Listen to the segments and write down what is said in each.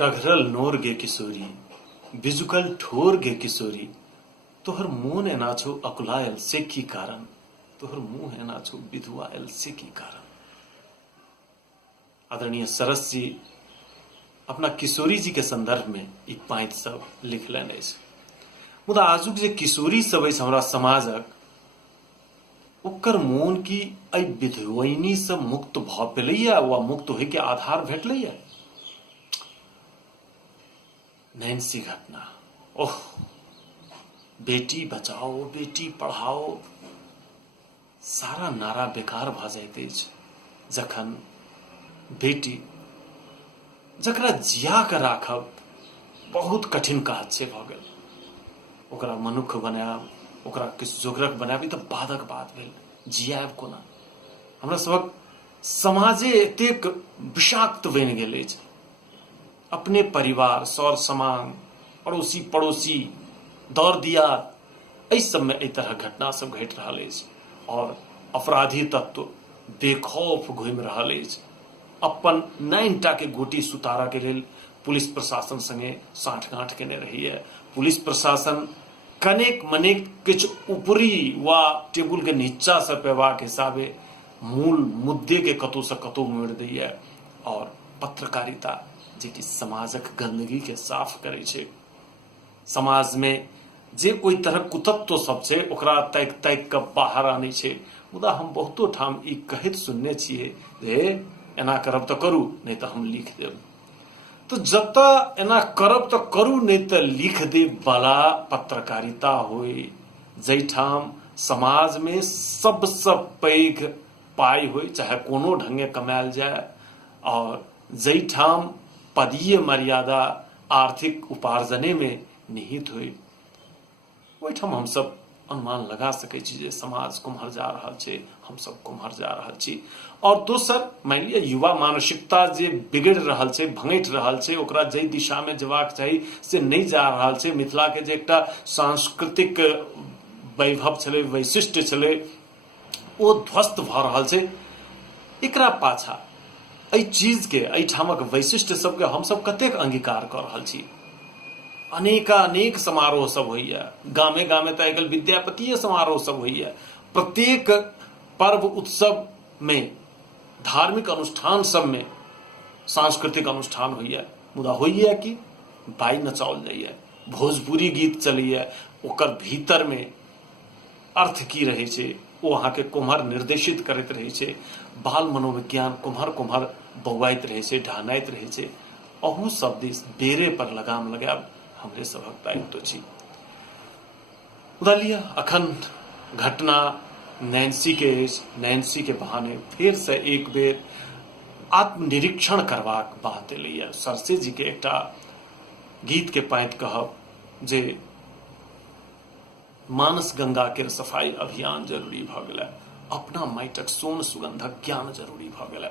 टघरल नोर गे किशोरी, बिजुकल ठोर गे किशोरी, तोहर मोन एना छौ अकुलायल से की कारण, तोहर मुंह एना छौ विधुआयल से की कारण। आदरणीय सरस जी अपना किशोरी जी के संदर्भ में ई पाँति सब लिखलनि अछि। मुदा आजुक जे किशोरी सब अछि हमरा समाजक, ओकर मोन की एहि विधवैनी से मुक्त भऽ पेलैया वा मुक्त होय के आधार भेटलैया। नैन्सी घटना, ओह बेटी बचाओ बेटी पढ़ाओ, सारा नारा बेकार भऽ जाइत अछि जखन बेटी जकरा जिया के राखब बहुत कठिन काज छै भऽ गेल, ओकरा मनुष्य बनायब, ओकरा किछु जोगरक बनायब, ई तऽ बादक बात भेल। जियाब कोना? हमरा सबक समाजे एतेक विषाक्त बनि गेल अछि। अपने परिवार, सर समांग, अड़ोसी पड़ोसी, दौर दियाद, एहि सबमे एहि तरह घटना सब घटि रहल अछि और अपराधी तत्व बेखौफ घुमि रहल अछि। अपन 9टा के गोटी सुतारा के लेल पुलिस प्रशासन संगे साठगांठ केने रहैया। पुलिस प्रशासन कनेक मनेक किछु ऊपरी वा टेबुल के नीचा से पेबाक हिसाबे मूल मुद्दे के कतौ से कतौ मोड़ि दैया और पत्रकारिता जे कि समाजक गंदगी के साफ करे छै, समाज में जे कोई तरह कुतत्व सब छै ओकरा ताकि ताकि के बाहर आनै छै। मुदा हम बहुतो ठाम ई कहैत सुनने छियै जे एना करब तऽ करू नहीं तऽ हम लिख देब। तो जतऽ एना करब तऽ करू नहीं तऽ लिख देब वाला पत्रकारिता होय, जैठाम समाज में सबसे पैघ पाई होय, चाहे कोनो ढंगे कमायल जाय, और जैठाम पदीय मर्यादा आर्थिक उपार्जने में निहित होय, ओहिठाम हम सब अनुमान लगा सकै छी जे समाज कुम्हर जा रहल छै, हम सब कुम्हर जा रहल छी। और दोसर मान लिअ युवा मानसिकता जे बिगड़ रहल छै, भंगटि रहल छै, ओकरा जै दिशा में जेबाक चाही से नहीं जा रहल छै। मिथिला के जे एकटा सांस्कृतिक वैभव छलै, वैशिष्ट्य छलै, ओ ध्वस्त भऽ रहल छै। एकरा पाछा एहि चीज के, एहिठामक वैशिष्ट्य सबके हम सब कतेक अंगीकार कऽ रहल छी। अनेक समारोह सब होइया, गामे गामे तऽ आइकाल्हि विद्यापतीय समारोह सब होइया। प्रत्येक पर्व उत्सव में, धार्मिक अनुष्ठान सब में सांस्कृतिक अनुष्ठान होइया। मुदा होइया कि बाई नचाओल जाइया, भोजपुरी गीत चलैया, ओकर भीतर में अर्थ की रहै छै ओ अहाँ के कुम्हर निर्देशित करैत रहै छै। बाल मनोविज्ञान कुम्हर कुम्हर बौआइत रहै छै, ढानाइत रहै छै। अहू सब दिस बेरे पर लगाम लगायब हमरे सबक दायित्व छी। मुदा लिअ अखन घटना नैन्सी के अछि, नैन्सी के बहाने फिर से एक बेर आत्मनिरीक्षण करबाक बात एलैया। सरसे जी के एकटा गीत के पाँति कहब जे मानस गंगा के सफाई अभियान जरूरी भऽ गेलै, अपना माटिक सोन सुगंधक ज्ञान जरूरी भऽ गेलै।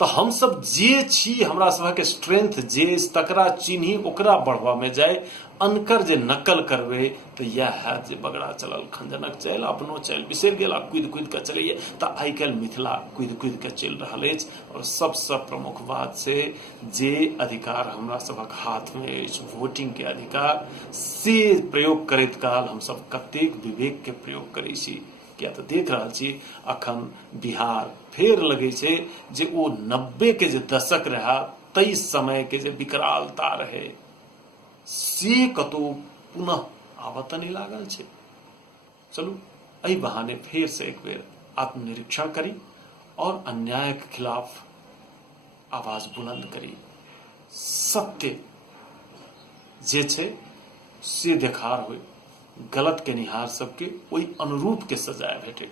तो हम सब जे छी, हमरा सबक स्ट्रेंथ जे तकरा चिन्ही, ओकरा बढ़वा में जाए। अनकर जे नकल करबे तो यह है जे बगड़ा चलल खंजनक चल, अपनो चल बिसरि गेल, कूद कूद के चलैया। तो आइ काल्हि मिथिला कूद कूद के चलि रहल अछि। और सबसे प्रमुख बात छै जे अधिकार हमरा सबक हाथ में अछि, वोटिंग के अधिकार, से प्रयोग करैत काल हम सब कतेक विवेक के प्रयोग करै छी। किया तऽ देख रहल छी अखन बिहार फेर लगे छै जे ओ 90 के जे दशक रहा, 23 समय के जे विकरालता रहे, से कतौ पुनः आबत नहीं लागल छै। चलू एहि बहाने फिर से एक बेर आत्मनिरीक्षण करी और अन्याय के खिलाफ आवाज बुलंद करी। सत्य जे छै से देखार होय, गलत के निहार सबके ओहि अनुरूप के सजाय भेटे।